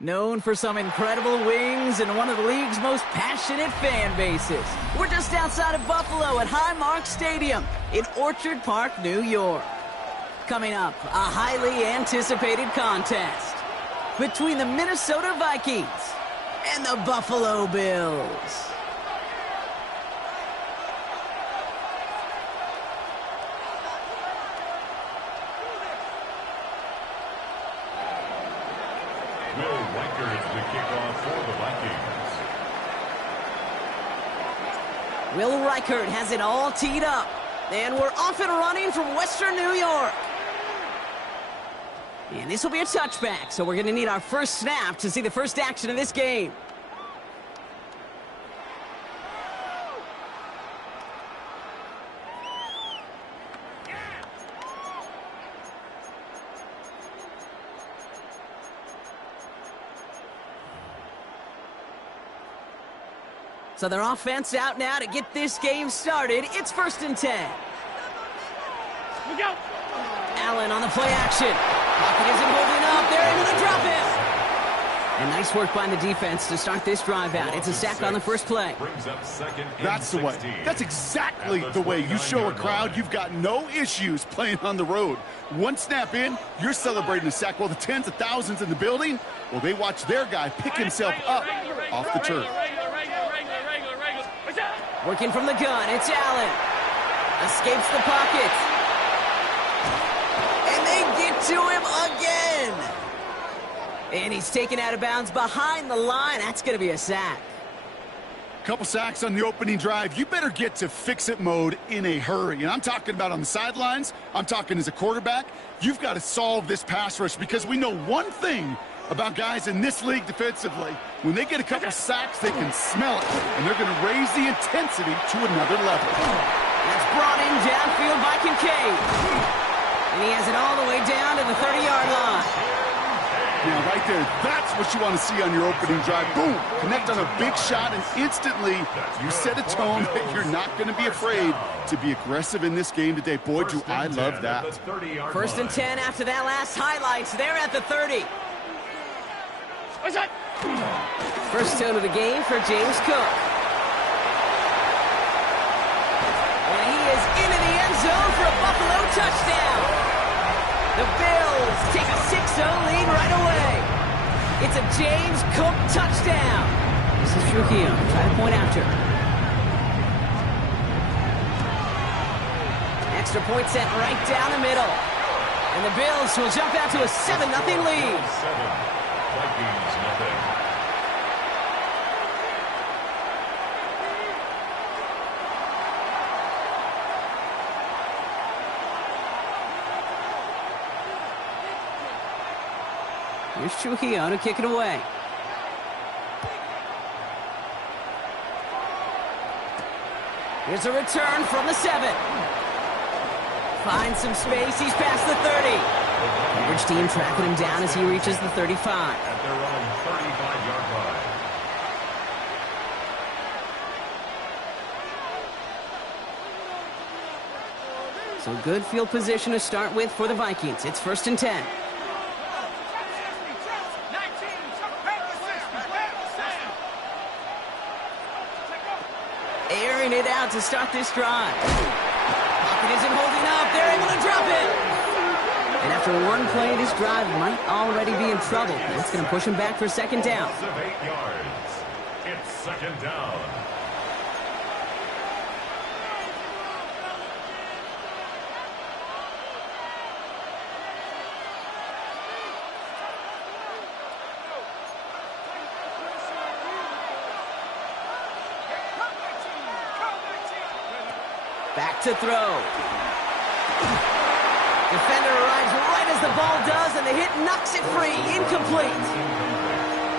Known for some incredible wings and one of the league's most passionate fan bases. We're just outside of Buffalo at Highmark Stadium in Orchard Park, New York. Coming up, a highly anticipated contest between the Minnesota Vikings and the Buffalo Bills. Will Riker is the kickoff for the Vikings. Will Reichert has it all teed up, and we're off and running from Western New York. And this will be a touchback, so we're going to need our first snap to see the first action of this game. So their offense out now to get this game started. It's 1st and 10. We go. Allen on the play action. Pocket isn't holding up. They're able to drop it. And nice work by the defense to start this drive out. It's a sack on the first play. That's the way. That's exactly the way you show a crowd you've got no issues playing on the road. One snap in, you're celebrating a sack while the tens of thousands in the building, well, they watch their guy pick himself up off the turf. Working from the gun, it's Allen. Escapes the pocket. And they get to him again. And he's taken out of bounds behind the line. That's going to be a sack. Couple sacks on the opening drive. You better get to fix-it mode in a hurry. And I'm talking about on the sidelines. I'm talking as a quarterback. You've got to solve this pass rush because we know one thing about guys in this league defensively. When they get a couple sacks, they can smell it, and they're going to raise the intensity to another level. That's brought in downfield by Kincaid. And he has it all the way down to the 30-yard line. Now, right there, that's what you want to see on your opening drive. Boom! Connect on a big shot, and instantly you set a tone that you're not going to be afraid to be aggressive in this game today. Boy, do I love that. 1st and 10 after that last highlights. They're at the 30. First tone of the game for James Cook. And he is into the end zone for a Buffalo touchdown. The Bills take a 6-0 lead right away. It's a James Cook touchdown. This is Trujillo, try to point after. Extra point sent right down the middle. And the Bills will jump out to a 7-0 lead. Vikings nothing. Here's Trujillo to kick it away. Here's a return from the 7. Finds some space. He's past the 30. Coverage team tracking him down as he reaches the 35. At their own 35-yard line. So good field position to start with for the Vikings. It's 1st and 10. Airing it out to start this drive. Pocket isn't holding up. They're able to drop it. And after one play, this drive might already be in trouble. That's going to push him back for 2nd down. Of 8 yards. It's 2nd down. Back to throw. Defender arrives right as the ball does, and the hit knocks it free. Incomplete.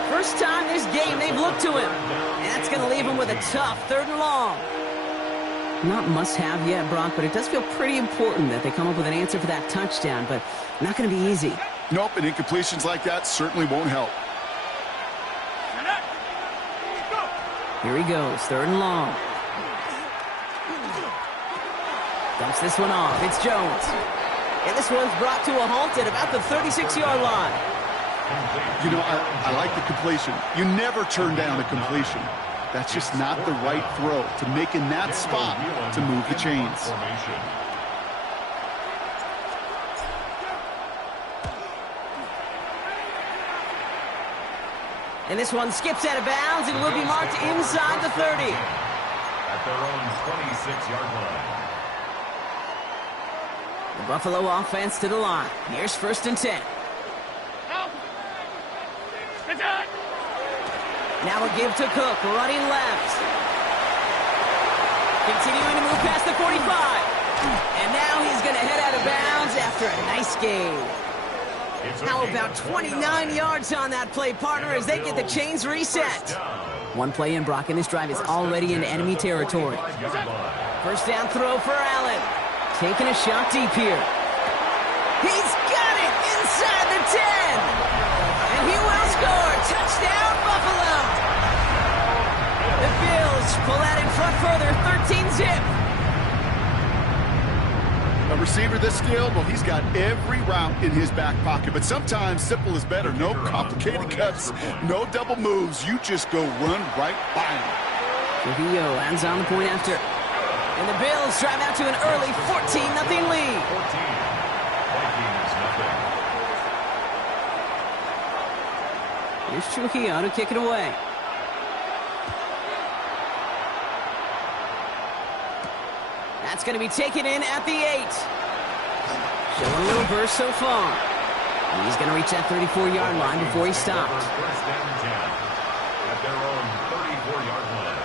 First time this game they've looked to him. And that's going to leave him with a tough 3rd and long. Not must-have yet, Brock, but it does feel pretty important that they come up with an answer for that touchdown, but not going to be easy. Nope, and incompletions like that certainly won't help. Here he goes, 3rd and long. Dumps this one off. It's Jones. And this one's brought to a halt at about the 36-yard line. You know, I like the completion. You never turn down a completion. That's just not the right throw to make in that spot to move the chains. And this one skips out of bounds and will be marked inside the 30. At their own 26-yard line. The Buffalo offense to the line. Here's 1st and 10. Now a give to Cook, running left. Continuing to move past the 45. And now he's going to head out of bounds after a nice gain. How about 29 yards on that play, partner, as they get the chains reset. One play in, Brock, and this drive is already in enemy territory. 1st down throw for Allen. Taking a shot deep here. He's got it inside the 10. And he will score. Touchdown, Buffalo. The Bills pull out in front further, 13-zip. A receiver this skilled, well, he's got every route in his back pocket. But sometimes simple is better. No complicated cuts, no double moves. You just go run right by him. Trujillo lands on the point after. And the Bills drive out to an early 14-0 lead. 14. Vikings nothing. Here's Trujillo to kick it away. That's going to be taken in at the 8. Showing a little burst so far. And he's going to reach that 34-yard line before he stopped. 1st and 10. At their own 34-yard line.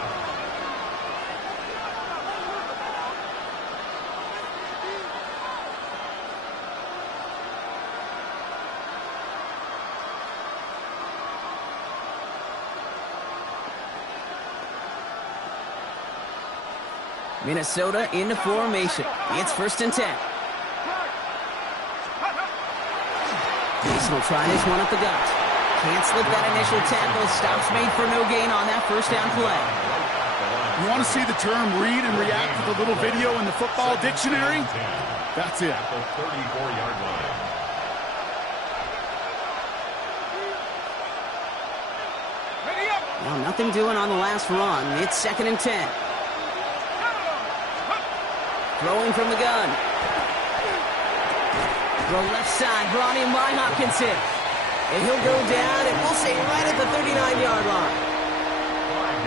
Minnesota into formation. It's 1st and 10. Mason will try this one at the gut. Can't slip that initial tackle. Stops made for no gain on that 1st down play. You want to see the term read and react with a little video in the football dictionary? That's it. At the 34-yard line. Well, nothing doing on the last run. It's 2nd and 10. Throwing from the gun. Throw left side, brought in by Hopkinson. And he'll go down, and we'll say right at the 39-yard line.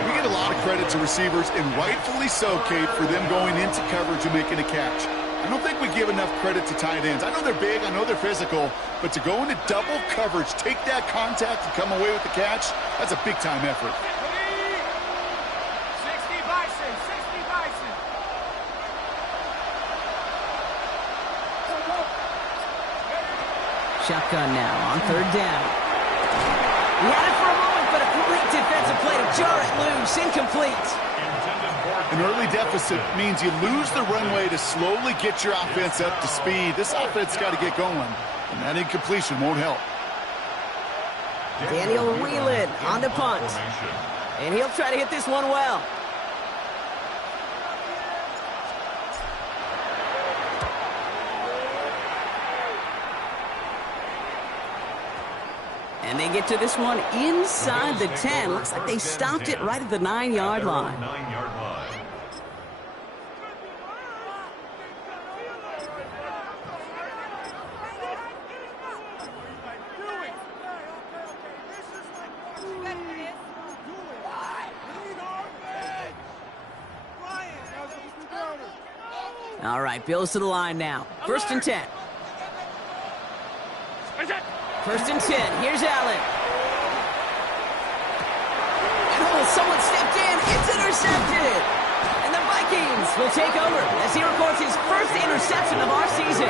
We get a lot of credit to receivers, and rightfully so, Kate, for them going into coverage and making a catch. I don't think we give enough credit to tight ends. I know they're big, I know they're physical, but to go into double coverage, take that contact, and come away with the catch, that's a big-time effort. 60 Bison, 60 Bison. Shotgun now on 3rd down. He had it for a moment, but a great defensive play to jar it loose. Incomplete. An early deficit means you lose the runway to slowly get your offense up to speed. This offense got to get going, and that incompletion won't help. Daniel Whelan on the punt. And he'll try to hit this one well. And they get to this one inside the 10. Looks like they stopped it right at the 9-yard line. 9-yard line. All right, Bills to the line now. 1st and 10. 1st and 10. Here's Allen. And someone stepped in. It's intercepted. And the Vikings will take over as he records his first interception of our season.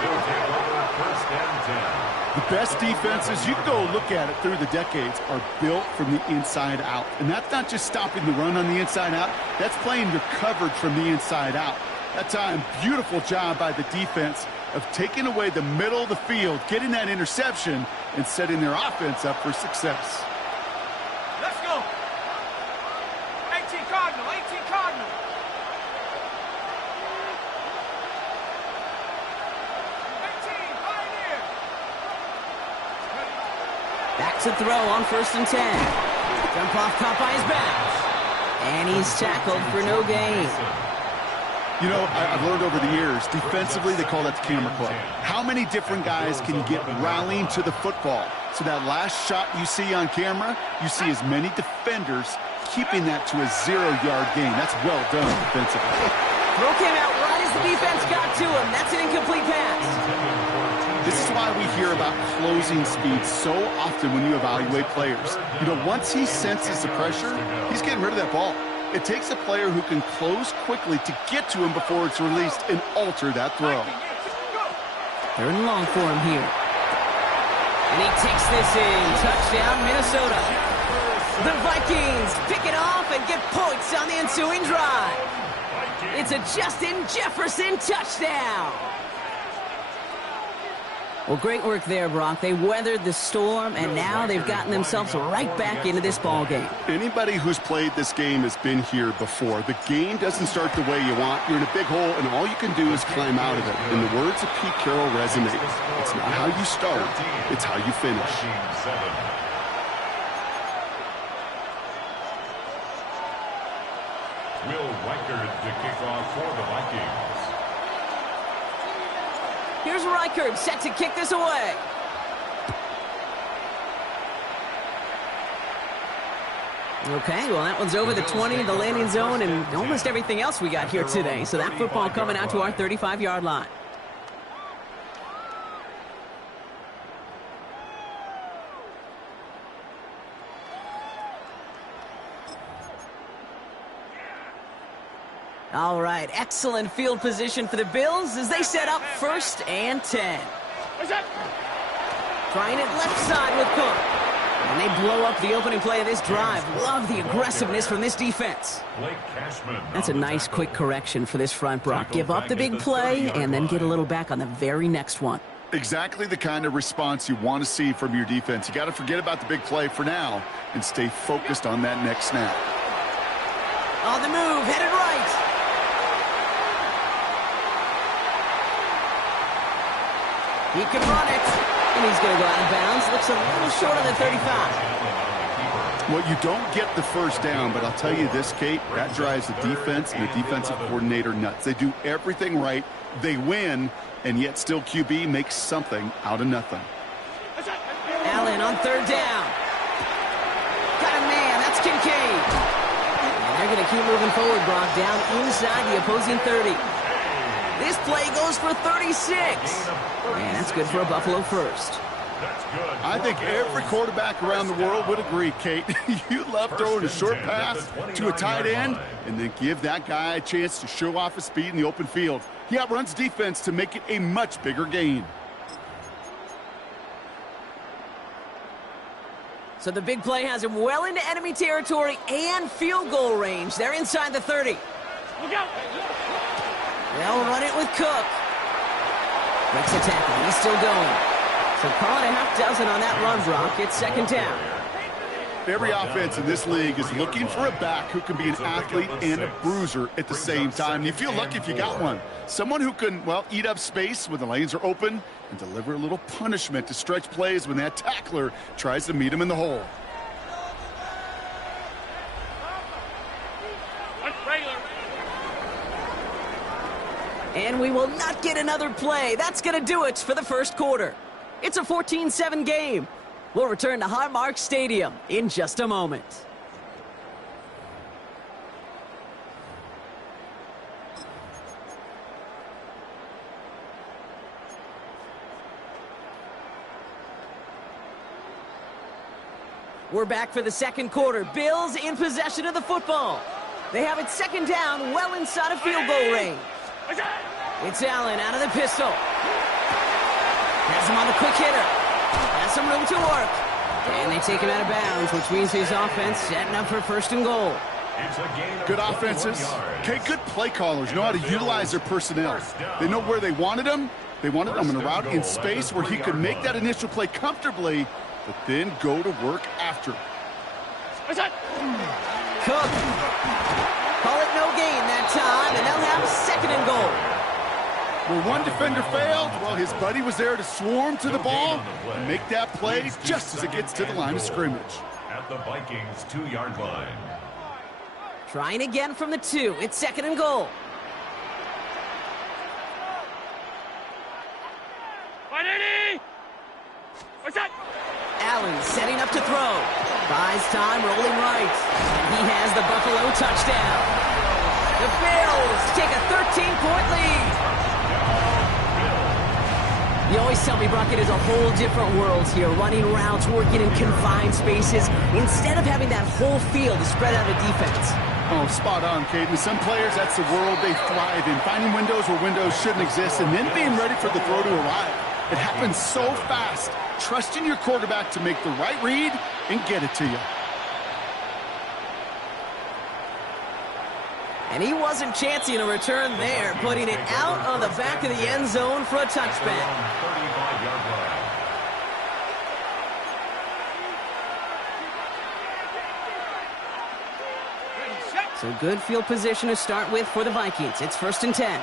They'll take over 1st and 10. The best defenses, you can go look at it through the decades, are built from the inside out. And that's not just stopping the run on the inside out. That's playing your coverage from the inside out. That time, beautiful job by the defense of taking away the middle of the field, getting that interception, and setting their offense up for success. Let's go. 18 Cardinal, 18 Cardinal. 18 Pioneer. Back to throw on 1st and 10. Jump off caught by his back. And he's tackled for no gain. You know, I've learned over the years, defensively, they call that the camera club. How many different guys can you get rallying to the football? So that last shot you see on camera, you see as many defenders keeping that to a 0-yard gain. That's well done defensively. Throw came out right as the defense got to him. That's an incomplete pass. This is why we hear about closing speed so often when you evaluate players. You know, once he senses the pressure, he's getting rid of that ball. It takes a player who can close quickly to get to him before it's released and alter that throw. They're in long for him here. And he takes this in. Touchdown, Minnesota. The Vikings pick it off and get points on the ensuing drive. It's a Justin Jefferson touchdown. Well, great work there, Brock. They weathered the storm, and now they've gotten themselves right back into this ball game. Anybody who's played this game has been here before. The game doesn't start the way you want. You're in a big hole, and all you can do is climb out of it. And the words of Pete Carroll resonate. It's not how you start, it's how you finish. Will Reichard to kick off for the Vikings. Here's Reichard set to kick this away. Okay, well, that one's over the 20, the landing zone, and almost everything else we got here today. So that football coming out to our 35-yard line. All right, excellent field position for the Bills as they set up 1st and 10. Trying it left side with Cook. And they blow up the opening play of this drive. Love the aggressiveness from this defense. That's a nice quick correction for this front, Brock. Give up the big play and then get a little back on the very next one. Exactly the kind of response you want to see from your defense. You got to forget about the big play for now and stay focused on that next snap. On the move, headed right. He can run it, and he's going to go out of bounds. Looks a little short of the 35. Well, you don't get the first down, but I'll tell you this, Kate, that drives the defense and the defensive coordinator nuts. They do everything right. They win, and yet still QB makes something out of nothing. Allen on 3rd down. Got a man. That's Kincaid. And they're going to keep moving forward, Brock, down inside the opposing 30. This play goes for 36. And that's good for a Buffalo first. I think every quarterback around the world would agree, Kate. You love throwing a short pass to a tight end and then give that guy a chance to show off his speed in the open field. He outruns defense to make it a much bigger gain. So the big play has him well into enemy territory and field goal range. They're inside the 30. Look out! They'll run it with Cook. Breaks the tackle. He's still going. So call it a half dozen on that run, Brock. It's 2nd down. Every offense in this league is looking for a back who can be an athlete and a bruiser at the same time. You feel lucky if you got one. Someone who can, well, eat up space when the lanes are open and deliver a little punishment to stretch plays when that tackler tries to meet him in the hole. And we will not get another play. That's going to do it for the first quarter. It's a 14-7 game. We'll return to Highmark Stadium in just a moment. We're back for the second quarter. Bills in possession of the football. They have it 2nd down, well inside of field goal range. It's Allen out of the pistol. Has him on the quick hitter. Has some room to work. And they take him out of bounds, which means his offense setting up for 1st and goal. Good offenses. Okay, good play callers know how to utilize their personnel. They know where they wanted him. They wanted him in a route in space where he could make that initial play comfortably, but then go to work after. Cook. Call it no gain that time, and they'll have 2nd and goal. Where one defender failed, well, his buddy was there to swarm to the ball and make that play just as it gets to the line of scrimmage. At the Vikings' 2-yard line. Trying again from the 2. It's 2nd and goal. Allen setting up to throw. Buys time, rolling right. And he has the Buffalo touchdown. The Bills take a 13-point lead. You always tell me, Brock, it is a whole different world here. Running routes, working in confined spaces, instead of having that whole field to spread out a defense. Oh, spot on, Kate. With some players, that's the world they thrive in. Finding windows where windows shouldn't exist and then being ready for the throw to arrive. It happens so fast. Trusting your quarterback to make the right read and get it to you. And he wasn't chancing a return there, putting it out on the back of the end zone for a touchback. 35-yard line. So good field position to start with for the Vikings. It's 1st and 10.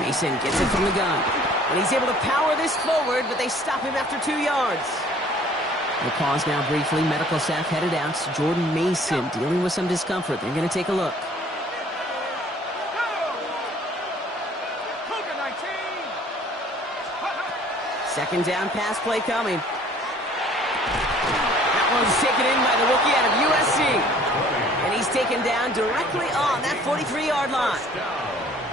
Mason gets it from the gun. And he's able to power this forward, but they stop him after 2 yards. We'll pause now briefly. Medical staff headed out. Jordan Mason dealing with some discomfort. They're going to take a look. Second down pass play coming. That one's taken in by the rookie out of USC. And he's taken down directly on that 43-yard line.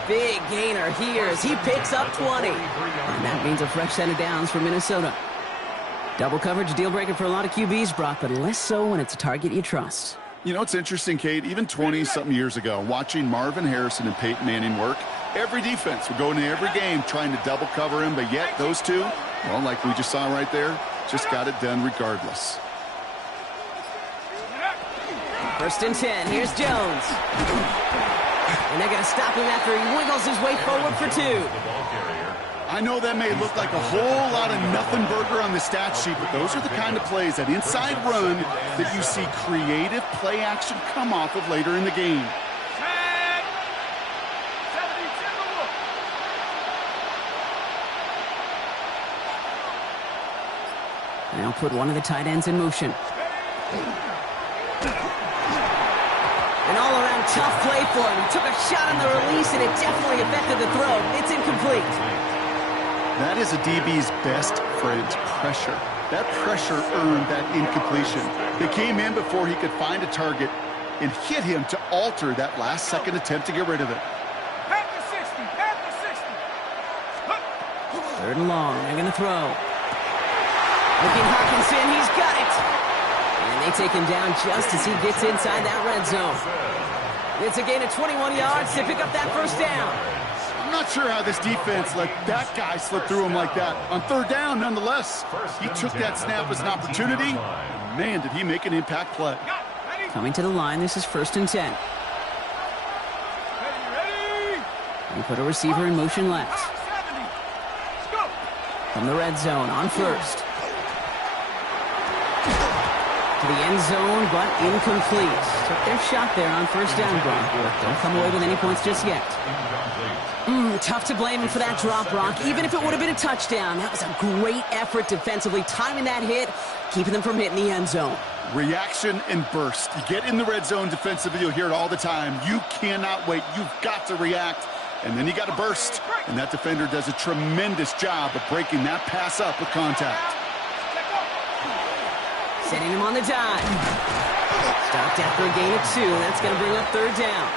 Big gainer here as he picks up 20. And that means a fresh set of downs for Minnesota. Double coverage, deal breaker for a lot of QBs, Brock, but less so when it's a target you trust. You know, it's interesting, Kate, even 20-something years ago, watching Marvin Harrison and Peyton Manning work, every defense would go into every game trying to double cover him, but yet those two, well, like we just saw right there, just got it done regardless. 1st and 10, here's Jones. And they're going to stop him after he wiggles his way forward for 2. I know that may look like a whole lot of nothing burger on the stat sheet, but those are the kind of plays, that inside run, that you see creative play action come off of later in the game. Now put one of the tight ends in motion. An all-around tough play for him. He took a shot on the release, and it definitely affected the throw. It's incomplete. That is a DB's best friend, pressure. That pressure earned that incompletion. They came in before he could find a target and hit him to alter that last-second attempt to get rid of it. Pass the 60, pass the 60. 3rd and long, they're going to throw. Looking Hawkinson, he's got it. And they take him down just as he gets inside that red zone. It's a gain of 21 yards to pick up that 1st down. I'm not sure how this defense let that guy slip through him like that. On 3rd down, nonetheless, he took that snap as an opportunity. And man, did he make an impact play. Coming to the line, this is 1st and 10. We put a receiver in motion left. From the red zone on 1st. To the end zone, but incomplete. Took their shot there on 1st down, Brock. Don't come away with any points just yet. Tough to blame him for that drop, Brock. Even if it would have been a touchdown, that was a great effort defensively, timing that hit, keeping them from hitting the end zone. Reaction and burst. You get in the red zone defensively, you'll hear it all the time. You cannot wait. You've got to react. And then you got to burst. And that defender does a tremendous job of breaking that pass up with contact. Setting him on the dime. Stopped after a gain of 2, and that's going to bring up 3rd down.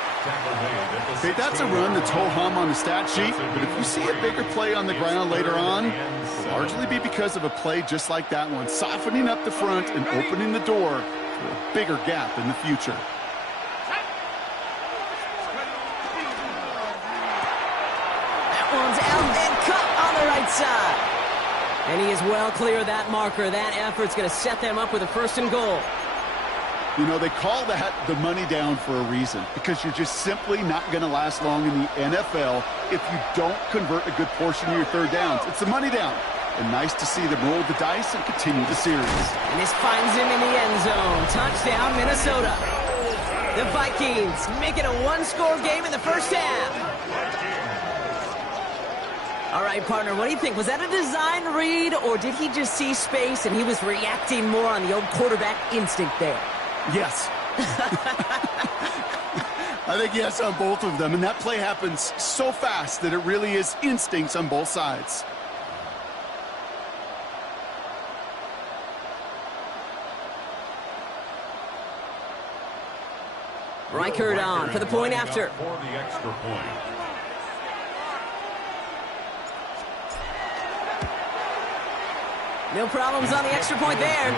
Hey, that's a run that's ho-hum on the stat sheet, but if you see a bigger play on the ground later on, it'll largely be because of a play just like that one, softening up the front and opening the door for a bigger gap in the future. That one's out and cut on the right side. And he is well clear of that marker. That effort's going to set them up with a 1st and goal. You know, they call that the money down for a reason, because you're just simply not going to last long in the NFL if you don't convert a good portion of your 3rd downs. It's the money down. And nice to see them roll the dice and continue the series. And this finds him in the end zone. Touchdown, Minnesota. The Vikings make it a one-score game in the first half. All right, partner, what do you think? Was that a design read, or did he just see space and he was reacting more on the old quarterback instinct there? Yes. I think yes on both of them, and that play happens so fast that it really is instincts on both sides. Reichert on for the point after. For the extra point. No problems on the extra point there.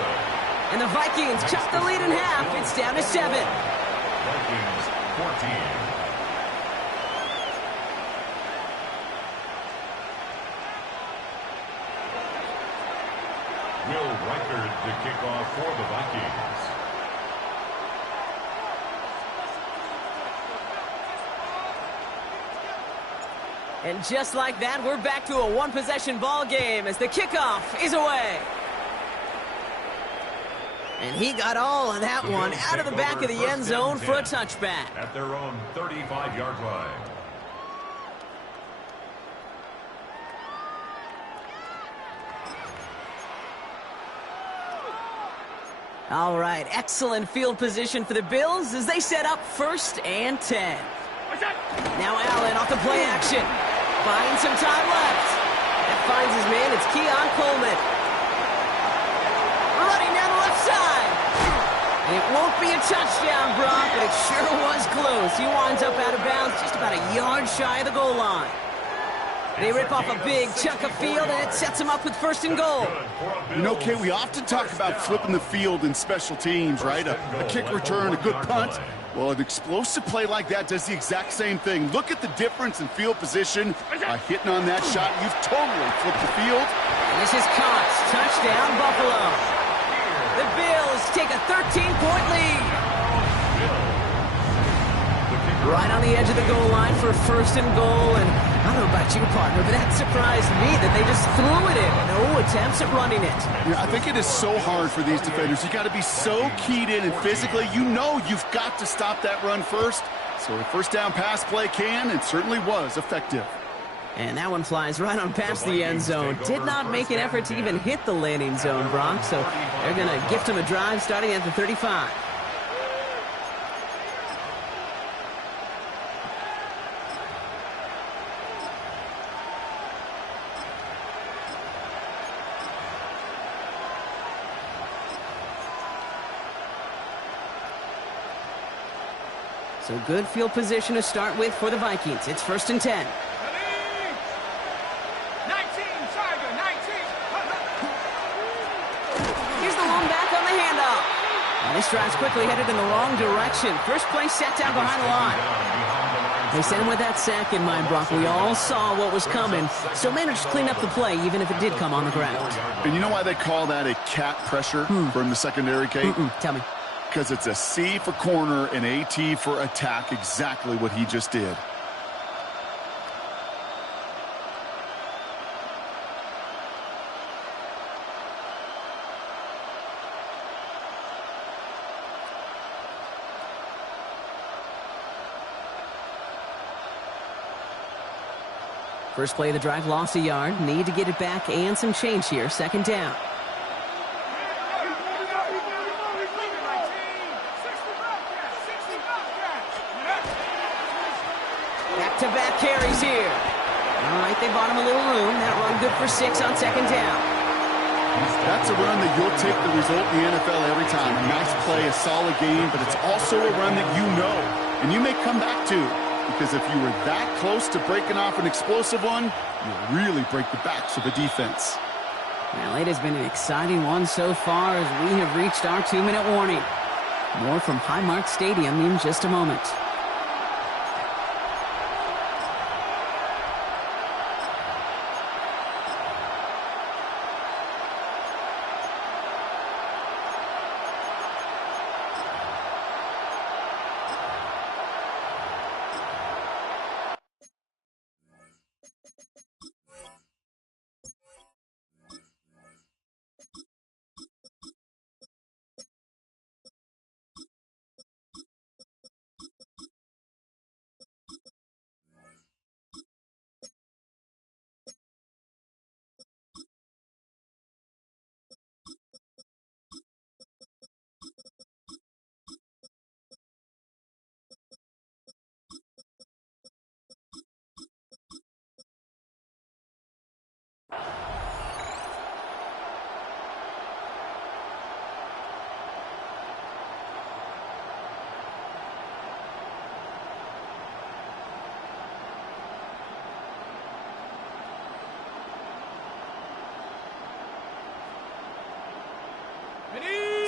And the Vikings cut the lead in half. It's down to 7. Vikings 14. Will Reichert the kickoff for the Vikings. And just like that, we're back to a one-possession ball game as the kickoff is away. And he got all of that one out of the back of the end zone for a touchback. At their own 35-yard line. All right, excellent field position for the Bills as they set up 1st and 10. Now Allen off the play action. Finds some time left. That finds his man. It's Keon Coleman. Running down the left side. And it won't be a touchdown, Brock, but it sure was close. He winds up out of bounds just about a yard shy of the goal line. They rip off a big chunk of field, and it sets them up with 1st and goal. You know, Kay, we often talk about flipping the field in special teams, right? A kick return, a good punt. Well, an explosive play like that does the exact same thing. Look at the difference in field position. Hitting on that shot, you've totally flipped the field. And this is caught. Touchdown, Buffalo. The Bills take a 13-point lead. Right on the edge of the goal line for 1st and goal, and I don't know about you, partner, but that surprised me that they just threw it in. No attempts at running it. Yeah, I think it is so hard for these defenders. You got to be so keyed in, and physically, you know you've got to stop that run first. So a 1st down pass play can and certainly was effective. And that one flies right on past the end zone. Did not make an effort to even hit the landing zone, Brock, so they're going to gift him a drive starting at the 35. So good field position to start with for the Vikings. It's 1st and 10. 19, Tiger, 19. Here's the long back on the handoff. And this drive's quickly headed in the wrong direction. First play set down behind the line. They sent him with that sack in mind, Brock. We all saw what was coming, so managed to clean up the play, even if it did come on the ground. And you know why they call that a cat pressure from the secondary, Kate? Tell me. Because it's a C for corner and a T for attack, exactly what he just did. First play of the drive, lost a yard. Need to get it back and some change here. 2nd down. Back-to-back carries here. All right, they bought him a little room. That run good for 6 on 2nd down. That's a run that you'll take the result in the NFL every time. A nice play, a solid game, but it's also a run that you know, and you may come back to. Because if you were that close to breaking off an explosive one, you'll really break the backs of the defense. Well, it has been an exciting one so far as we have reached our 2-minute warning. More from Highmark Stadium in just a moment.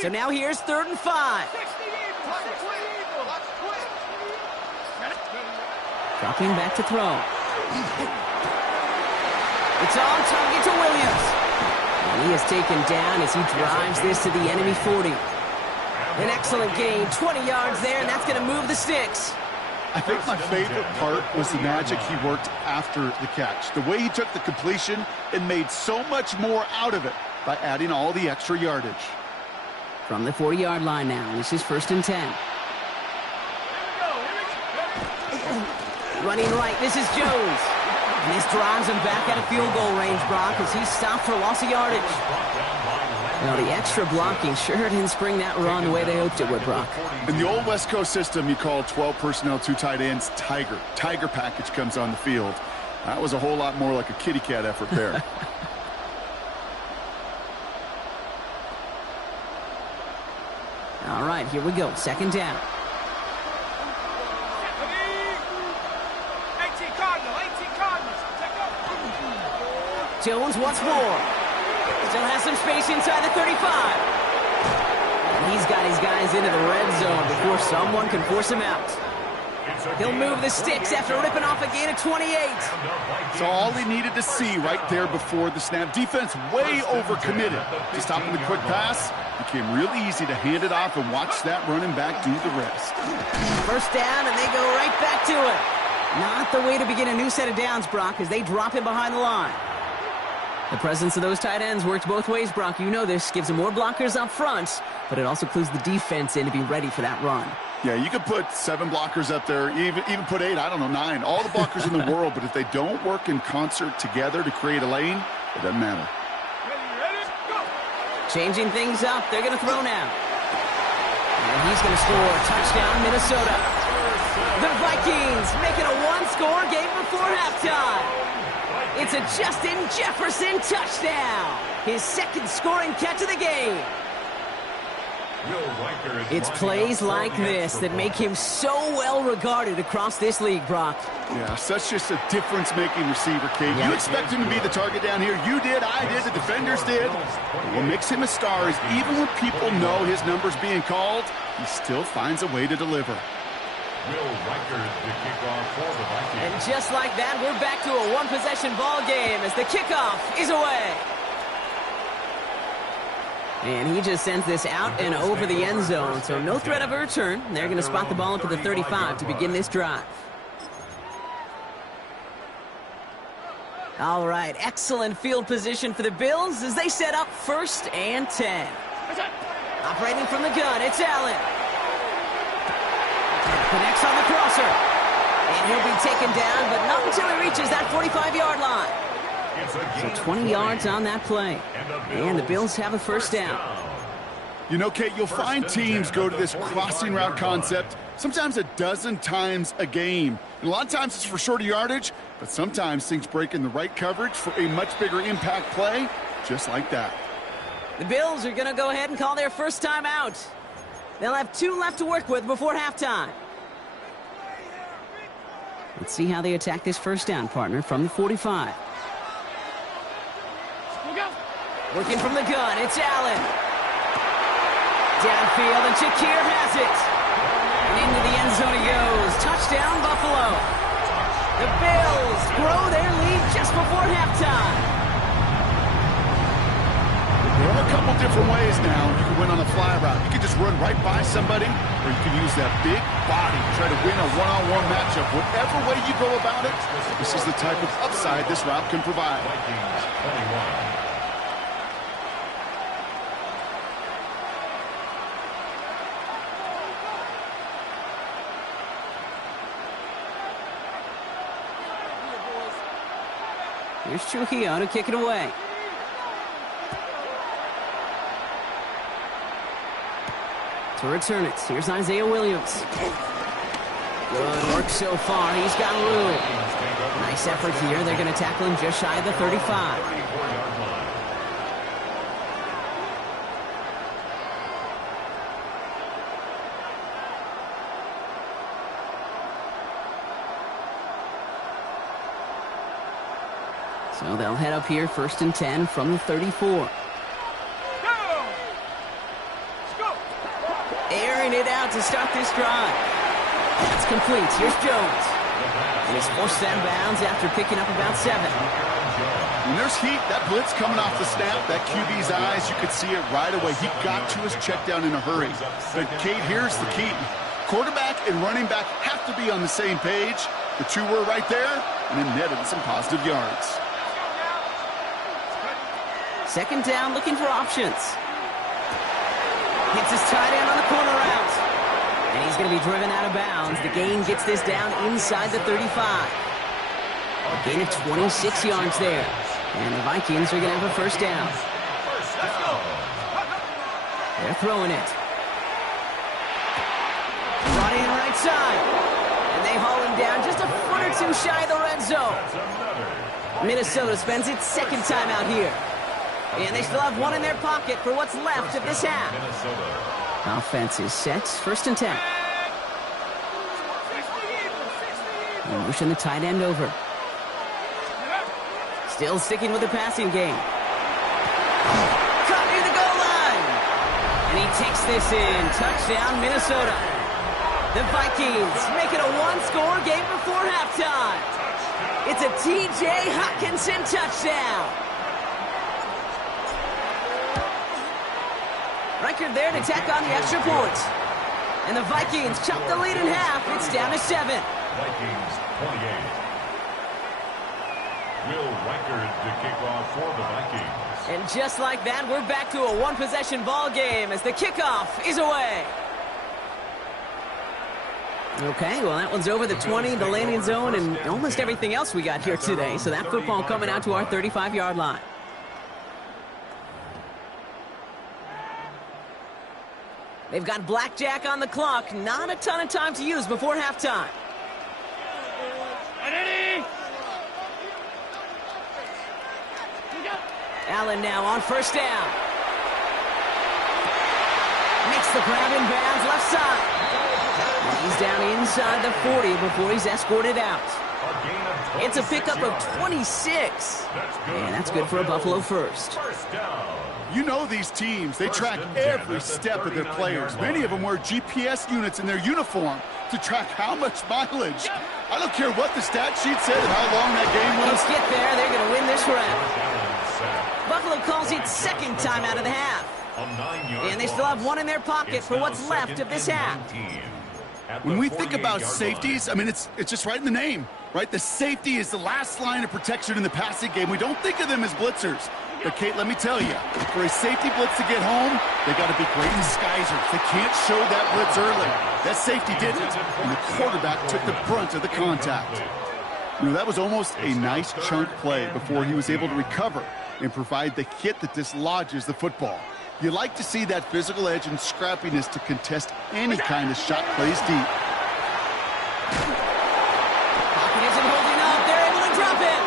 So now here's 3rd and 5. 60 Eagles. Dropping back to throw. It's on target to Williams. And he is taken down as he drives this to the enemy 40. An excellent gain, 20 yards there, and that's going to move the sticks. I think my favorite part was the magic he worked after the catch. The way he took the completion and made so much more out of it by adding all the extra yardage. From the 40-yard line now, this is 1st and 10. Running right, this is Jones. And this drives him back out of field goal range, Brock, as he's stopped for loss of yardage. Well, the extra blocking sure didn't spring that run the way they hoped it would, Brock. In the old West Coast system, you call 12 personnel, 2 tight ends, Tiger. Tiger package comes on the field. That was a whole lot more like a kitty cat effort there. All right, here we go. 2nd down. 18 Cardinals. Jones once more. Still has some space inside the 35. And he's got his guys into the red zone before someone can force him out. He'll move the sticks after ripping off a gain of 28. So all he needed to see right there before the snap. Defense way overcommitted. To stop him the quick pass, became really easy to hand it off and watch that running back do the rest. 1st down, and they go right back to it. Not the way to begin a new set of downs, Brock, as they drop him behind the line. The presence of those tight ends works both ways, Brock. You know this. Gives them more blockers up front, but it also clues the defense in to be ready for that run. Yeah, you could put 7 blockers up there, even put 8, I don't know, 9. All the blockers in the world, but if they don't work in concert together to create a lane, it doesn't matter. Ready, go. Changing things up. They're going to throw now. And he's going to score. Touchdown, Minnesota. The Vikings making a 1-score game before halftime. It's a Justin Jefferson touchdown. His 2nd scoring catch of the game. It's plays like this that make him so well regarded across this league, Brock. Yeah, such just a difference-making receiver, Kate. You expect him to be the target down here. You did, I did, the defenders did. But what makes him a star is even when people know his number's being called, he still finds a way to deliver. And just like that, we're back to a 1-possession ball game as the kickoff is away. And he just sends this out and over the end zone, so no threat of a return. They're going to spot the ball up to the 35 to begin this drive. All right, excellent field position for the Bills as they set up 1st and 10. Operating from the gun, it's Allen. Connects on the crosser. And he'll be taken down, but not until he reaches that 45-yard line. So 20 yards on that play. And the Bills have a 1st down. You know, Kate, you'll find teams go to this crossing route concept sometimes a dozen times a game. And a lot of times it's for shorter yardage, but sometimes things break in the right coverage for a much bigger impact play, just like that. The Bills are going to go ahead and call their 1st time out. They'll have 2 left to work with before halftime. Let's see how they attack this 1st down, partner, from the 45. Working from the gun, it's Allen. Downfield, and Shakir has it. And into the end zone he goes. Touchdown, Buffalo. The Bills grow their lead just before halftime. There are a couple different ways now. You can win on a fly route. You can just run right by somebody, or you can use that big body to try to win a one-on-one matchup. Whatever way you go about it, this is the type of upside this route can provide. Here's Trujillo to kick it away. To return it, here's Isaiah Williams. Good work so far. He's got room. Nice effort here. They're going to tackle him just shy of the 35. So they'll head up here 1st and 10 from the 34. to start this drive. That's complete. Here's Jones. And he's forced out of bounds after picking up about 7. When there's heat, that blitz coming off the snap, that QB's eyes, you could see it right away. He got to his check down in a hurry. But, Kate, here's the key. Quarterback and running back have to be on the same page. The two were right there, and then netted some positive yards. Second down, looking for options. Hits his tight end on the corner route. And he's going to be driven out of bounds. The gain gets this down inside the 35. A gain of 26 yards there. And the Vikings are going to have a first down. They're throwing it. Brought in right side. And they haul him down just a foot or two shy of the red zone. Minnesota spends its second time out here. And they still have one in their pocket for what's left of this half. Offense is set. First and 10. And motion the tight end over. Still sticking with the passing game. Caught near the goal line. And he takes this in. Touchdown, Minnesota. The Vikings make it a one-score game before halftime. It's a T.J. Hockenson touchdown. Record there to tack on the extra point. And the Vikings chop the lead in half. It's down to 7. Vikings 28. Will Reichard to kick off for the Vikings. And just like that, we're back to a one-possession ball game as the kickoff is away. Okay, well, that one's over the 20, the landing zone, and almost everything else we got here today. So that football coming out to our 35-yard line. They've got blackjack on the clock. Not a ton of time to use before halftime. Allen now on first down. Makes the grab in bounds left side. And he's down inside the 40 before he's escorted out. It's a pickup of 26. And that's good for a Buffalo first. You know these teams, they track every step of their players. Many of them wear GPS units in their uniform to track how much mileage. I don't care what the stat sheet said and how long that game was. Let's get there. They're going to win this round. Buffalo calls it second time out of the half. And they still have one in their pocket for what's left of this half. When we think about safeties, I mean, it's just right in the name, right? The safety is the last line of protection in the passing game. We don't think of them as blitzers. But, Kate, let me tell you, for a safety blitz to get home, they got to be great disguisers. They can't show that blitz early. That safety didn't, and the quarterback took the brunt of the contact. You know, that was almost a nice chunk play before he was able to recover and provide the hit that dislodges the football. You like to see that physical edge and scrappiness to contest any kind of shot plays deep. Pocket isn't holding up. They're able to drop it.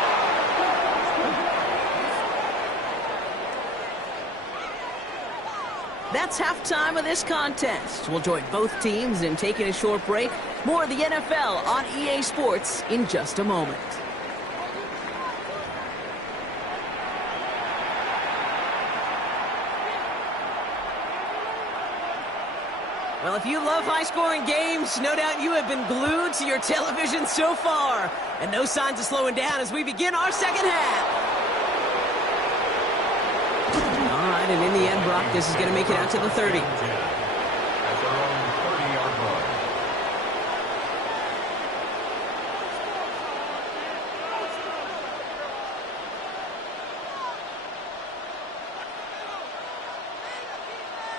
That's halftime of this contest. We'll join both teams in taking a short break. More of the NFL on EA Sports in just a moment. Well, if you love high-scoring games, no doubt you have been glued to your television so far. And no signs of slowing down as we begin our second half. All right, and in the end, Brock, this is going to make it out to the 30. At their own 30-yard line.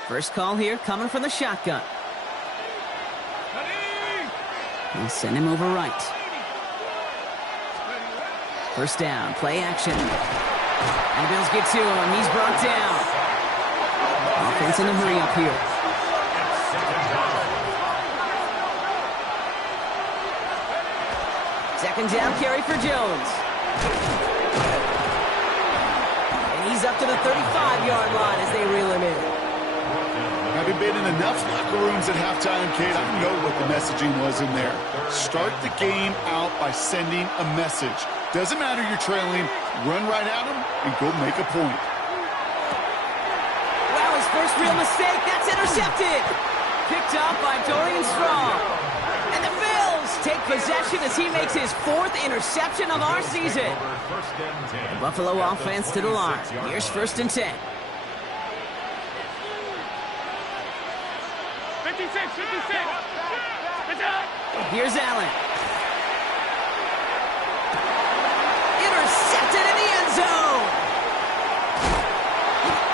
First call here coming from the shotgun. He'll send him over right. First down, play action. And the Bills get to him. He's brought down. Offense in the hurry up here. Second down carry for Jones. And he's up to the 35-yard line as they reel him in. Having been in enough locker rooms at halftime, Kate, I know what the messaging was in there. Start the game out by sending a message. Doesn't matter you're trailing, run right at them and go make a point. Wow, his first real mistake. That's intercepted. picked up by Dorian Strong. And the Bills take possession as he makes his 4th interception of our season. The Buffalo offense to the line. Here's 1st and 10. 56. Here's Allen. Intercepted in the end zone.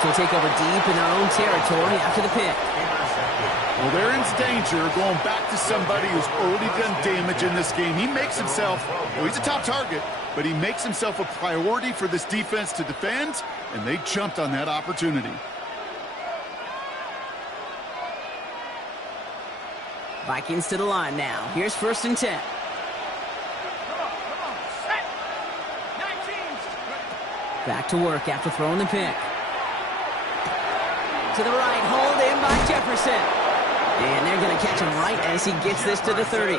He'll take over deep in their own territory after the pick. Well, they're in danger going back to somebody who's already done damage in this game. He makes himself, well, he's a top target, but he makes himself a priority for this defense to defend, and they jumped on that opportunity. Vikings to the line now. Here's 1st and 10. Come on. Set. 19. Back to work after throwing the pick. To the right, hold in by Jefferson. And they're going to catch him right as he gets this to the 30.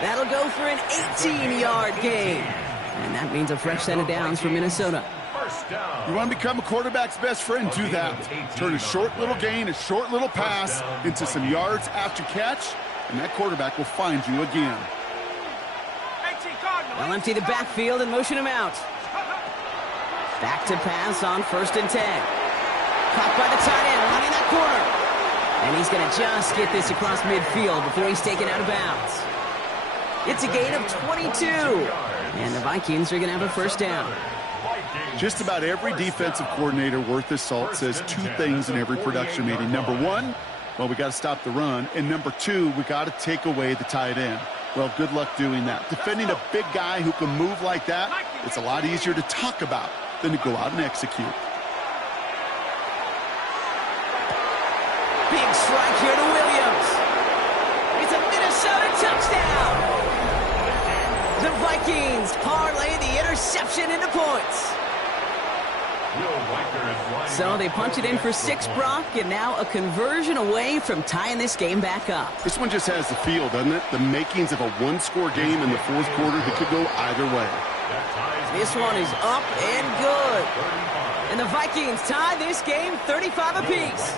That'll go for an 18-yard gain. And that means a fresh set of downs for Minnesota. You want to become a quarterback's best friend, do that. Turn a short little gain, a short little pass into some yards after catch, and that quarterback will find you again. 18 Cardinals. They'll empty the backfield and motion him out. Back to pass on 1st and 10. Caught by the tight end, running that corner. And he's going to just get this across midfield before he's taken out of bounds. It's a gain of 22. And the Vikings are going to have a 1st down. Just about every defensive coordinator worth his salt says 2 things in every production meeting. Number 1, well, we got to stop the run. And number 2, we got to take away the tight end. Well, good luck doing that. Defending a big guy who can move like that, it's a lot easier to talk about than to go out and execute. Big strike here to Williams. It's a Minnesota touchdown. The Vikings parlay the interception into points. So they punch it in for 6, Brock, and now a conversion away from tying this game back up. This one just has the feel, doesn't it? The makings of a 1-score game in the 4th quarter that could go either way. This one is up and good. And the Vikings tie this game 35 apiece.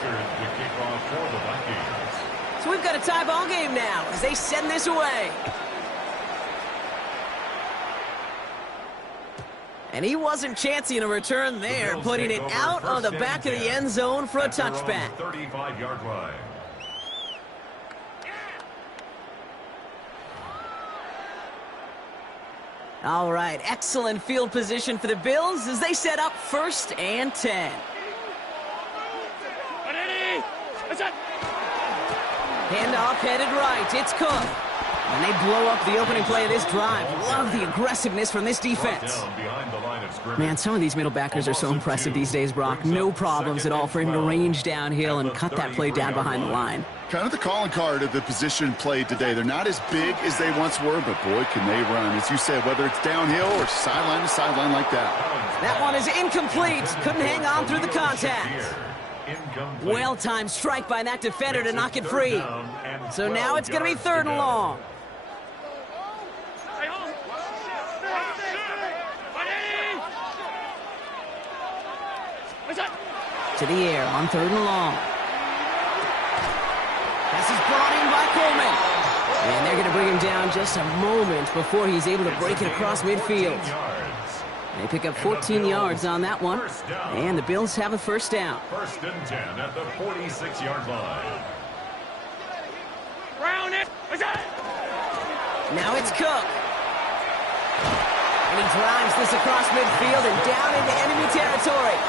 So we've got a tie ball game now as they send this away. And he wasn't chancing a return there, putting it out on the back of the end zone for a touchback. 35-yard line. All right, excellent field position for the Bills as they set up 1st and 10. Handoff headed right. It's Cook. And they blow up the opening play of this drive. Love the aggressiveness from this defense. Man, some of these middle backers are so impressive these days, Brock. No problems at all for him to range downhill and cut that play down behind the line. Kind of the calling card of the position played today. They're not as big as they once were, but boy, can they run. As you said, whether it's downhill or sideline to sideline like that. That one is incomplete. Couldn't hang on through the contact. Well-timed strike by that defender to knock it free. So now it's going to be 3rd and long. To the air on 3rd and long. Pass is brought in by Coleman. And they're going to bring him down just a moment before he's able to break it across midfield. They pick up 14 yards on that one. And the Bills have a 1st down. 1st and 10 at the 46-yard line. Round it. Now it's Cook. And he drives this across midfield and down into enemy territory.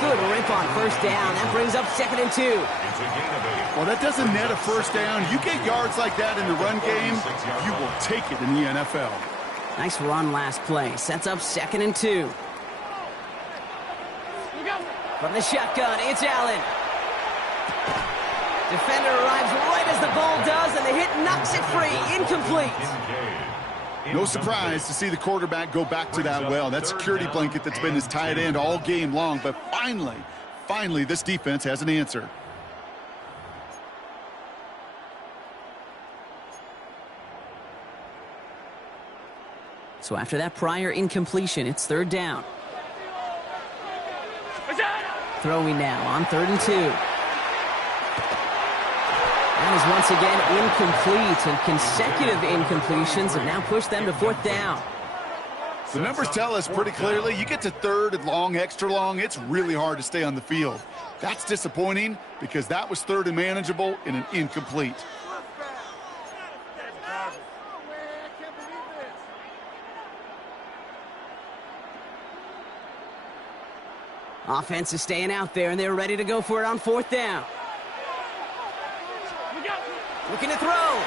Good rip on 1st down. That brings up 2nd and 2. Well, that doesn't net a 1st down. You get yards like that in the run game, you will take it in the NFL. Nice run last play. Sets up 2nd and 2. From the shotgun, it's Allen. Defender arrives right as the ball does, and the hit knocks it free. Incomplete. No surprise to see the quarterback go back to that well. That security blanket that's been his tight end all game long. But finally, this defense has an answer. So after that prior incompletion, it's 3rd down. Throwing now on 3rd and 2. That is once again incomplete, and consecutive incompletions have now pushed them to 4th down. The numbers tell us pretty clearly, you get to 3rd and long, extra long, it's really hard to stay on the field. That's disappointing because that was 3rd and manageable in an incomplete. Offense is staying out there, and they're ready to go for it on 4th down. Looking to throw.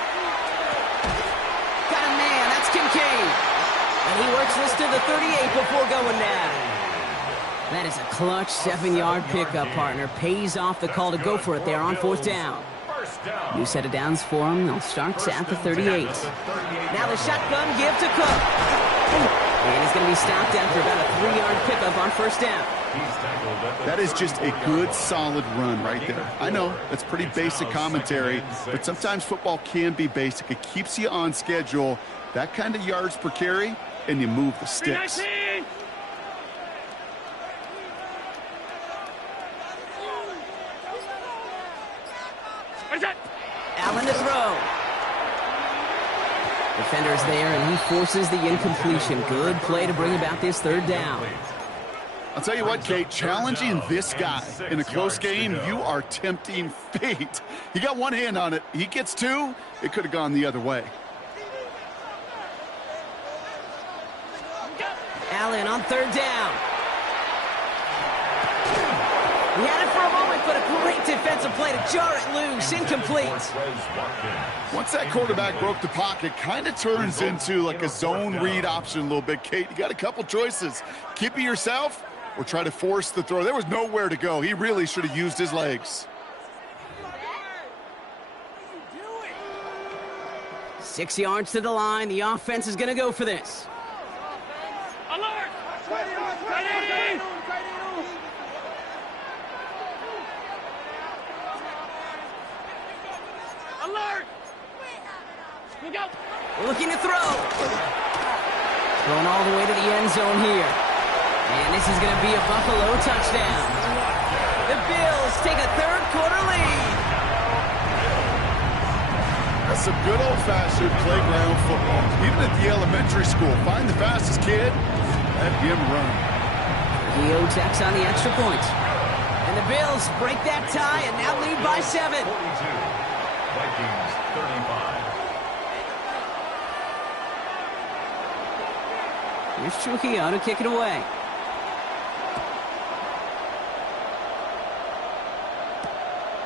Got a man, that's Kincaid. And he works this to the 38 before going down. That is a clutch 7-yard pickup, partner. Pays off the call to go for it there on 4th down. New set of downs for him. They'll start at the 38. Now the shotgun give to Cook. And he's going to be stopped after about a 3-yard pickup on 1st down. That is just a good, solid run right there. I know, that's pretty basic commentary, but sometimes football can be basic. It keeps you on schedule. That kind of yards per carry, and you move the sticks. Allen to throw. Defender's there, and he forces the incompletion. Good play to bring about this 3rd down. I'll tell you what, Kate, challenging this guy in a close game, you are tempting fate. He got one hand on it. He gets 2. It could have gone the other way. Allen on 3rd down. He had it for a moment, but a great defensive play to jar it loose. Incomplete. Once that quarterback broke the pocket, kind of turns into like a zone read option a little bit, Kate. You got a couple choices. Keep it yourself or try to force the throw. There was nowhere to go. He really should have used his legs. 6 yards to the line. The offense is going to go for this. Alert! Alert! Looking to throw. Going all the way to the end zone here. And this is going to be a Buffalo touchdown. The Bills take a 3rd quarter lead. That's some good old-fashioned playground football. Even at the elementary school, find the fastest kid, let him run. Geo checks on the extra point. And the Bills break that tie and now lead by 7. 42. Vikings 35. Here's Trujillo to kick it away.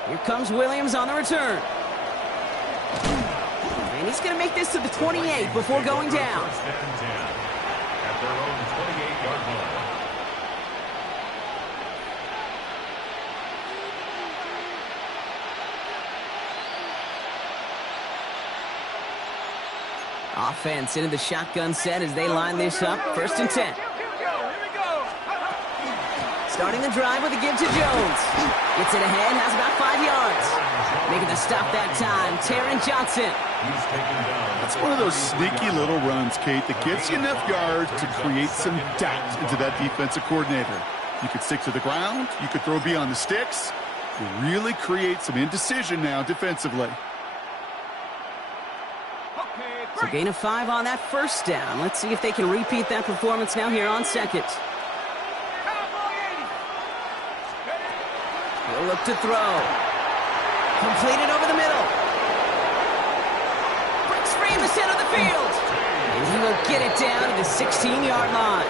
Here comes Williams on the return. And he's going to make this to the 28 before going down. First and 10 at their own 28-yard line. Offense into the shotgun set as they line this up. 1st and 10. Starting the drive with a give to Jones. Gets it ahead, has about 5 yards. Making the stop that time, Taron Johnson. That's one of those sneaky little runs, Kate, that gets you enough yards to create some doubt into that defensive coordinator. You could stick to the ground. You could throw beyond the sticks. You really create some indecision now defensively. So gain of 5 on that 1st down. Let's see if they can repeat that performance now here on 2nd. He'll look to throw. Completed over the middle. Breaks free in the center of the field. And he will get it down to the 16-yard line.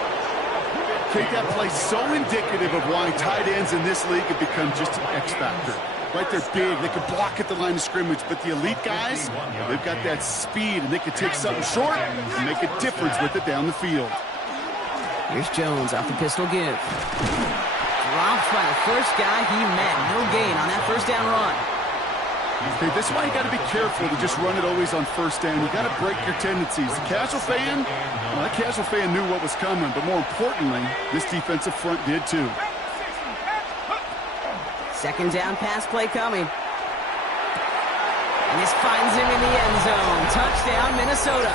Kate, that play's so indicative of why tight ends in this league have become just an X factor. Right, they're big, they can block at the line of scrimmage, but the elite guys, they've got that speed, and they can take something short and make a difference with it down the field. Here's Jones off the pistol give. Dropped by the first guy he met. No gain on that 1st down run. Okay, this is why you got to be careful to just run it always on 1st down. You got to break your tendencies. The casual fan, well, that casual fan knew what was coming, but more importantly, this defensive front did too. 2nd down pass play coming. And this finds him in the end zone. Touchdown, Minnesota.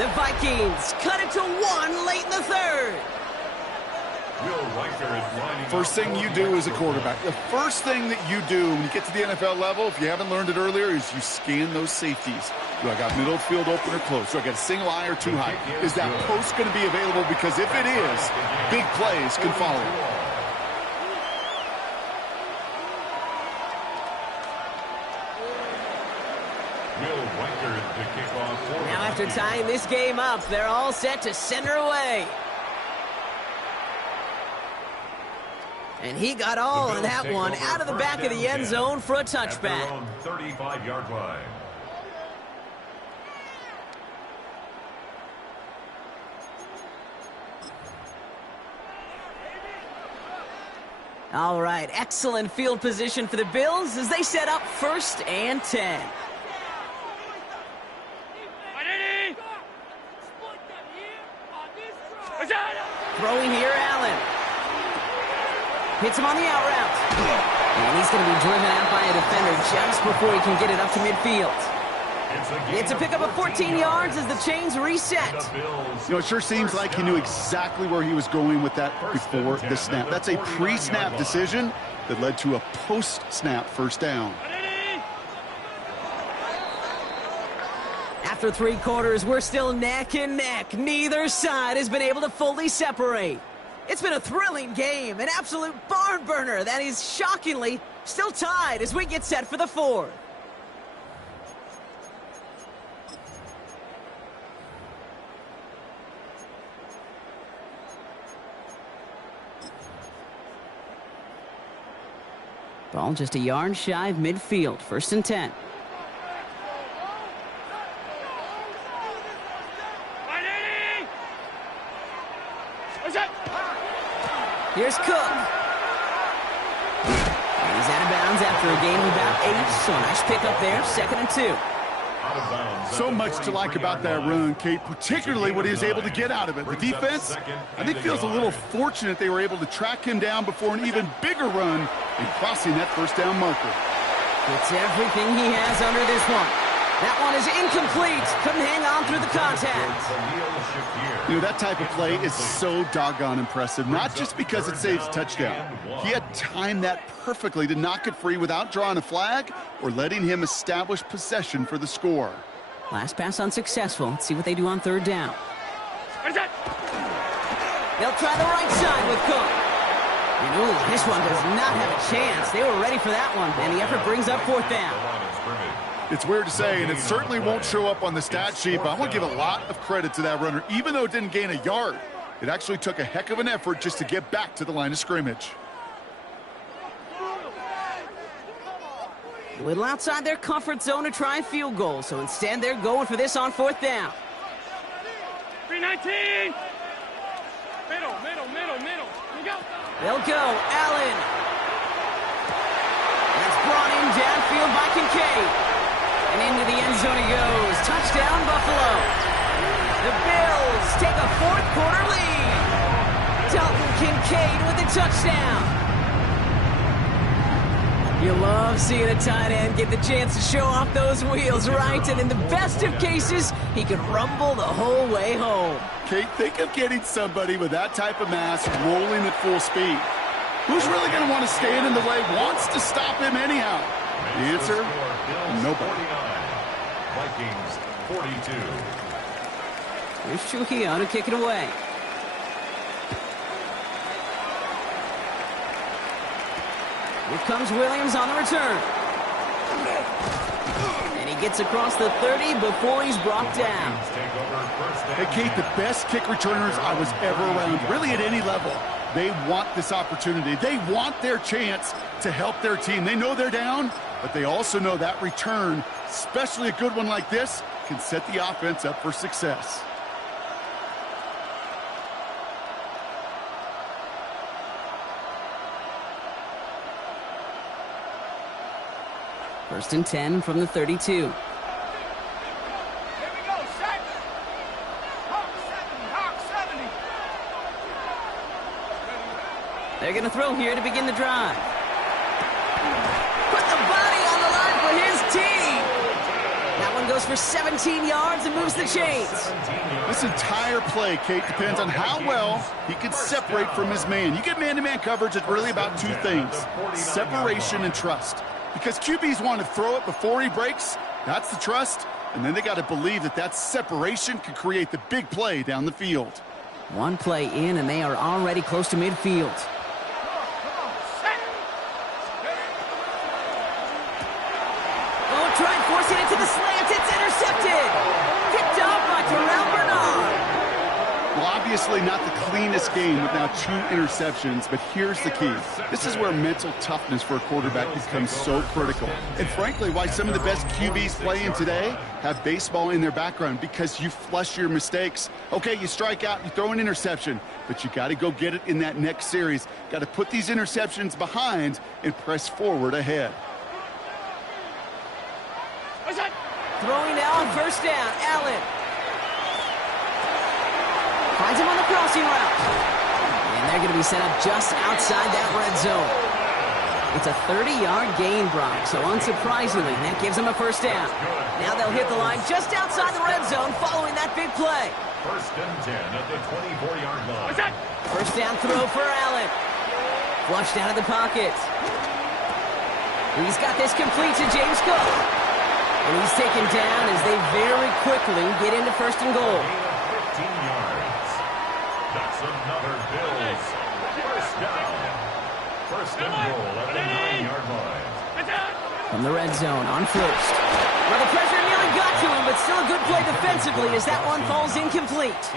The Vikings cut it to 1 late in the 3rd. First thing you do as a quarterback, the first thing that you do when you get to the NFL level, if you haven't learned it earlier, is you scan those safeties. Do I got middle field open or close? Do I got a single eye or two high? Is that post going to be available? Because if it is, big plays can follow. Now after tying this game up, they're all set to send her away. And he got all of that one out of the back of the end zone for a touchback. 35-yard line. All right, excellent field position for the Bills as they set up 1st and 10. Throwing here, Allen. Hits him on the out route. And he's going to be driven out by a defender just before he can get it up to midfield. It's a pickup of 14 yards as the chains reset. You know, it sure seems like he knew exactly where he was going with that before the snap. That's a pre-snap decision that led to a post-snap first down. After 3 quarters, we're still neck and neck. Neither side has been able to fully separate. It's been a thrilling game, an absolute barn burner that is shockingly still tied as we get set for the 4th. Ball just a yard shy of midfield, 1st and 10. Here's Cook. And he's out of bounds after a gain of about 8, so a nice pickup there, 2nd and 2. So much to like about that run, Kate, particularly what he was able to get out of it. The defense, I think, feels a little fortunate they were able to track him down before an even bigger run in crossing that first down marker. It's everything he has under this one. That one is incomplete. Couldn't hang on through the contact. You know, that type of play is so doggone impressive, not just because it saves a touchdown. He had timed that perfectly to knock it free without drawing a flag or letting him establish possession for the score. Last pass unsuccessful. Let's see what they do on 3rd down. They'll try the right side with Cook. And ooh, this one does not have a chance. They were ready for that one, and the effort brings up 4th down. It's weird to say, and it certainly won't show up on the stat sheet, but I want to give a lot of credit to that runner. Even though it didn't gain a yard, it actually took a heck of an effort just to get back to the line of scrimmage. A little outside their comfort zone to try a field goal, so instead they're going for this on 4th down. 319! Middle. Here you go. They'll go. Allen. That's brought in downfield by Kincaid. And into the end zone he goes. Touchdown, Buffalo. The Bills take a 4th quarter lead. Dalton Kincaid with the touchdown. You love seeing a tight end get the chance to show off those wheels, right? And in the best of cases, he can rumble the whole way home. Kate, think of getting somebody with that type of mass rolling at full speed. Who's really going to want to stand in the way, wants to stop him anyhow? The answer, nobody. Vikings 42. Here's Trujillo to kick it away. Here comes Williams on the return. And he gets across the 30 before he's brought down. Hey, Kate, the best kick returners I was ever around, really at any level, they want this opportunity. They want their chance to help their team. They know they're down, but they also know that return, especially a good one like this, can set the offense up for success. First and 10 from the 32. They're going to throw here to begin the drive. Put the body on the line for his team. That one goes for 17 yards and moves the chains. This entire play, Kate, depends on how well he can separate from his man. You get man-to-man coverage, it's really about two things, separation and trust. Because QBs want to throw it before he breaks, that's the trust, and then they got to believe that that separation can create the big play down the field. One play in, and they are already close to midfield. Oh, try and force it into the slants. It's intercepted. Picked off by Terrell Bernard. Well, obviously not the cleanest game with now 2 interceptions, but here's the key. This is where mental toughness for a quarterback becomes so critical. And frankly, why some of the best QBs playing today have baseball in their background, because you flush your mistakes. Okay, you strike out, you throw an interception, but you got to go get it in that next series. Got to put these interceptions behind and press forward ahead. Throwing now on first down, Allen. Finds him on the crossing route. And they're going to be set up just outside that red zone. It's a 30-yard gain, Brock, so unsurprisingly, that gives them a first down. Now they'll hit the line just outside the red zone following that big play. First and 10 at the 24-yard line. First down throw for Allen. Flushed out of the pocket. He's got this complete to James Cook. And he's taken down as they very quickly get into first and goal. 15 yards. That's another Bills. First down. First and goal at the 9-yard line. From the red zone on first. Well, the pressure nearly got to him, but still a good play defensively as that one falls incomplete.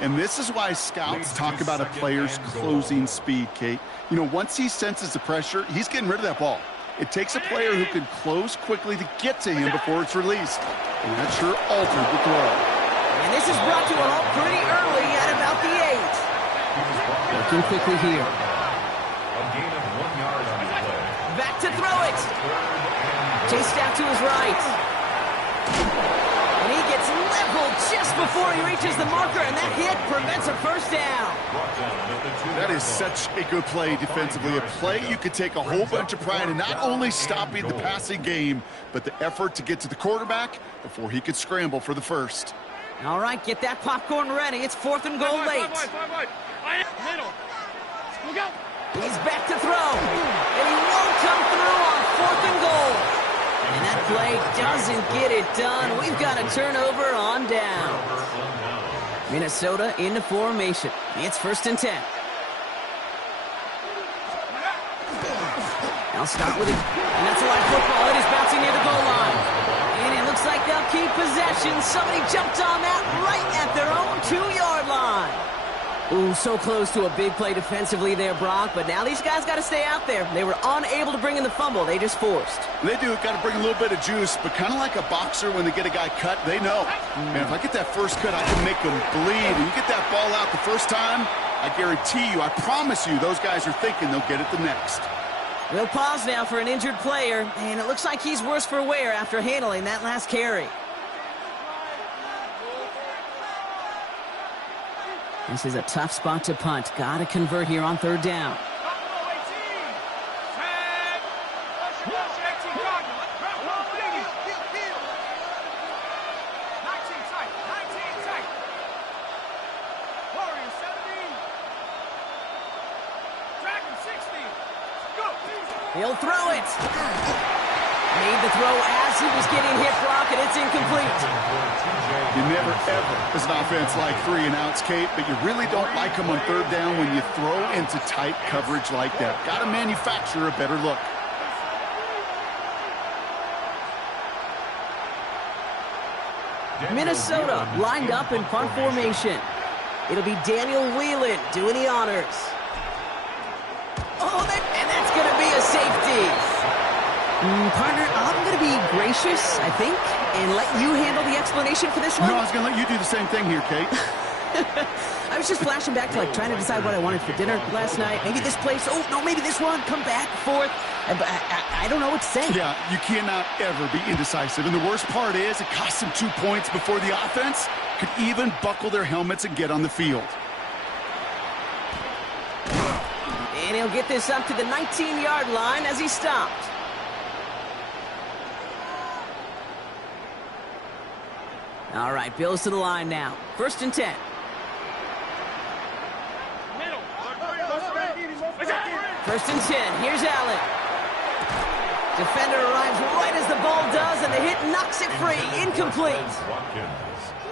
And this is why scouts talk about a player's closing speed, Kate. You know, once he senses the pressure, he's getting rid of that ball. It takes a player who can close quickly to get to him before it's released. And that sure altered the throw. And this is brought to a halt pretty early at about the 8. Looking quickly here. A gain of 1 yard on the play. Back to throw it. Chased out to his right. And he gets leveled just before he reaches the marker, and that hit prevents a first down. That is such a good play defensively. A play you could take a whole bunch of pride in, not only stopping the passing game, but the effort to get to the quarterback before he could scramble for the first. All right, get that popcorn ready. It's 4th and goal late. Middle. Look out. He's back to throw. And he won't come through on 4th and goal. And that play doesn't get it done. We've got a turnover on down. Minnesota into formation. It's 1st and 10. I'll start with it. And that's a live football. It is bouncing near the goal line. And it looks like they'll keep possession. Somebody jumped on that right at their own 2-yard line. Ooh, so close to a big play defensively there, Brock. But now these guys got to stay out there. They were unable to bring in the fumble. They just forced. They do. Got to bring a little bit of juice, but kind of like a boxer when they get a guy cut, they know. Man, if I get that first cut, I can make them bleed. And you get that ball out the first time, I guarantee you, I promise you, those guys are thinking they'll get it the next. We'll pause now for an injured player, and it looks like he's worse for wear after handling that last carry. This is a tough spot to punt. Got to convert here on 3rd down. He'll throw it. Made the throw as he was getting hit, Brock, and it's incomplete. You never, ever, as an offense, like 3 and outs, Kate, but you really don't like them on 3rd down when you throw into tight coverage like that. Got to manufacture a better look. Minnesota lined up in punt formation. It'll be Daniel Whelan doing the honors. Oh, and that's going to be a safety. Partner, I'm going to be gracious, I think, and let you handle the explanation for this one. No, I was going to let you do the same thing here, Kate. I was just flashing back to, trying to decide what I wanted for dinner last night. Maybe this place. Oh, no, maybe this one. Come back, forth. I don't know what to say. Yeah, you cannot ever be indecisive. And the worst part is it cost them 2 points before the offense could even buckle their helmets and get on the field. And he'll get this up to the 19-yard line as he stopped. All right, Bills to the line now. 1st and 10. Middle. 1st and 10. Here's Allen. Defender arrives right as the ball does, and the hit knocks it free. Incomplete.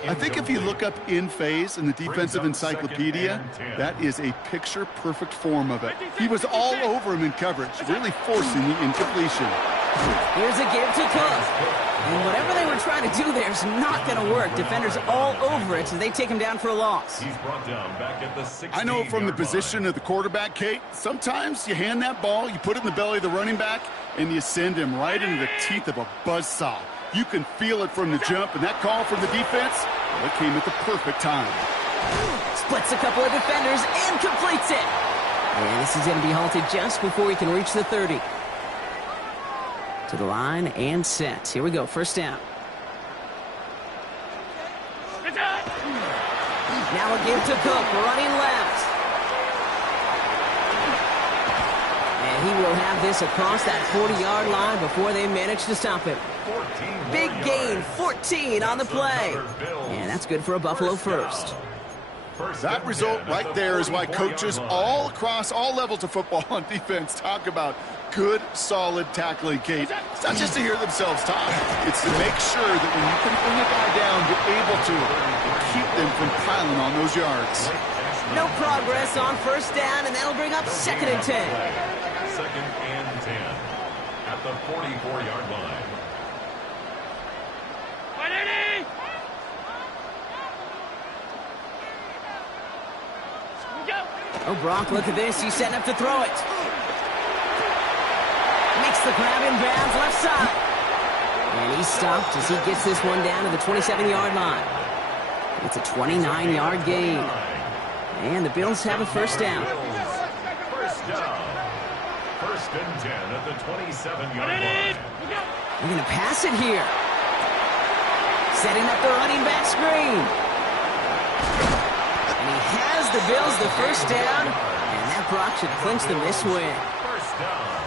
I think if you look up in phase in the defensive encyclopedia, that is a picture-perfect form of it. He was all over him in coverage, really forcing the incompletion. Here's a give to Cook. And whatever they were trying to do there is not going to work. Defenders all over it, so they take him down for a loss. He's brought down back at the 16-yard line. I know from the position of the quarterback, Kate, sometimes you hand that ball, you put it in the belly of the running back, and you send him right into the teeth of a buzzsaw. You can feel it from the jump, and that call from the defense, well, it came at the perfect time. Splits a couple of defenders and completes it. And this is going to be halted just before he can reach the 30. To the line and set. Here we go, 1st down. Now a give to Cook, running left. And he will have this across that 40-yard line before they manage to stop him. Big gain, 14 on the play. And that's good for a Buffalo first. That result right there is why coaches all across all levels of football on defense talk about good, solid tackling, Kate. It's not just to hear themselves talk. It's to make sure that when you can bring a guy down, you're able to keep them from piling on those yards. No progress on 1st down, and that'll bring up 2nd and 10. 2nd and 10 at the 44-yard line. Oh, Brock, look at this. He's setting up to throw it. Makes the grab in bounds left side. And he's stopped as he gets this one down to the 27-yard line. It's a 29-yard gain. And the Bills have a 1st down. 1st down. 1st and 10 at the 27-yard line. They're going to pass it here. Setting up the running back screen. And he has the Bills the 1st down. And that Brock should clinch them this win.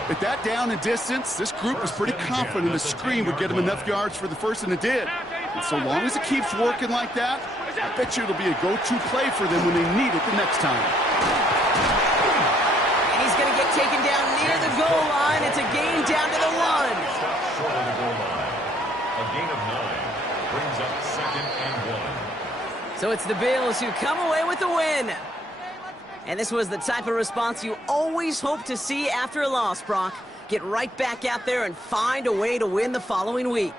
At that down and distance, this group was pretty confident a screen would get them enough yards for the 1st, and it did. And so long as it keeps working like that, I bet you it'll be a go-to play for them when they need it the next time. And he's going to get taken down near the goal line. It's a gain down to the 1. Short of the goal line. A gain of 9 brings up 2nd and 1. So it's the Bills who come away with the win. And this was the type of response you always hope to see after a loss, Brock. Get right back out there and find a way to win the following week.